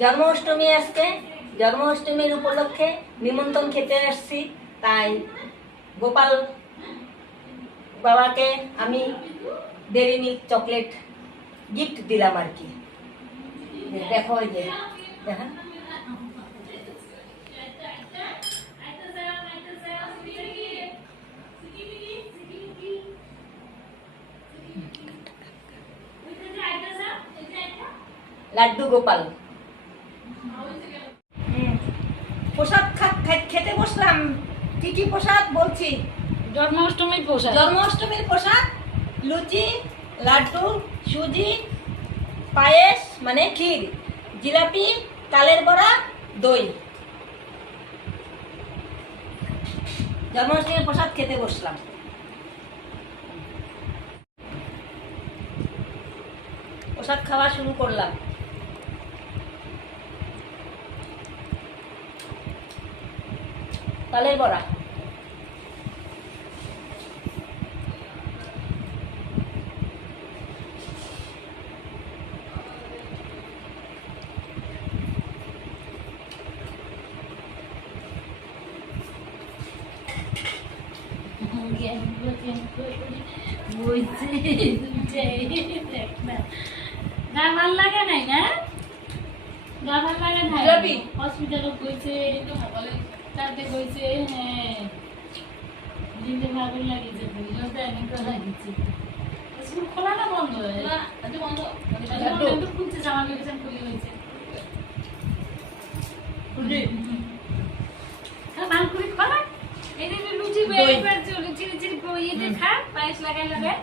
জন্মাষ্টমী আজকে, জন্মাষ্টমীর উপলক্ষে নিমন্ত্রণ খেতে আসছি, তাই গোপাল বাবাকে আমি ডেরি মিল্ক চকলেট গিফট দিলাম আর কি। দেখো ওই যে দেখা লাড্ডু গোপাল। প্রসাদ খেতে বসলাম। কি কি প্রসাদ বলছি? জন্মাষ্টমীর পোশাক, জন্মাষ্টমীর প্রসাদ, লুচি, লাড্ডু, সুজি, পায়েস মানে ক্ষীর, জিলাপি, তালের বড়া, দই। জন্মাষ্টমীর প্রসাদ খেতে বসলাম। প্রসাদ খাওয়া শুরু করলাম। তালের বড়া, গা ভাল লাগে নাই না? গা ভাল লাগে নাই? জিলাপি। হসপিটালে গইছে, তাতে গইছে, হ্যাঁ দিনে ভালো লাগিছে, বুঝলো তো আমি তো লাগিছে। স্কুল খোলা না বন্ধ? বন্ধ তো খুলছে, জামা গেছেন খুলে গেছে। ভালো করে খোলা। এই যে লুচি বের করছে, লুচি লুচি ইয়েতে খা, পায়েস লাগাই লাগাই।